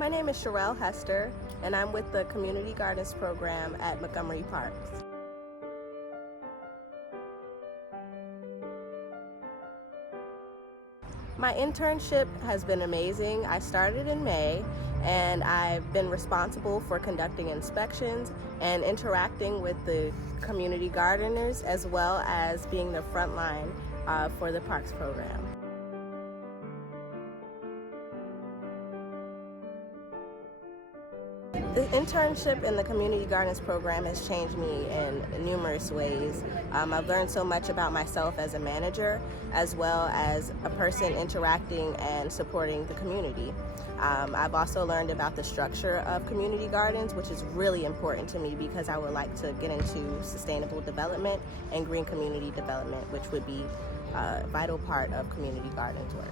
My name is Shurrell Hester, and I'm with the Community Gardens program at Montgomery Parks. My internship has been amazing. I started in May, and I've been responsible for conducting inspections and interacting with the community gardeners, as well as being the front line for the Parks program. The internship in the Community Gardens program has changed me in numerous ways. I've learned so much about myself as a manager, as well as a person interacting and supporting the community. I've also learned about the structure of community gardens, which is really important to me because I would like to get into sustainable development and green community development, which would be a vital part of community gardens work.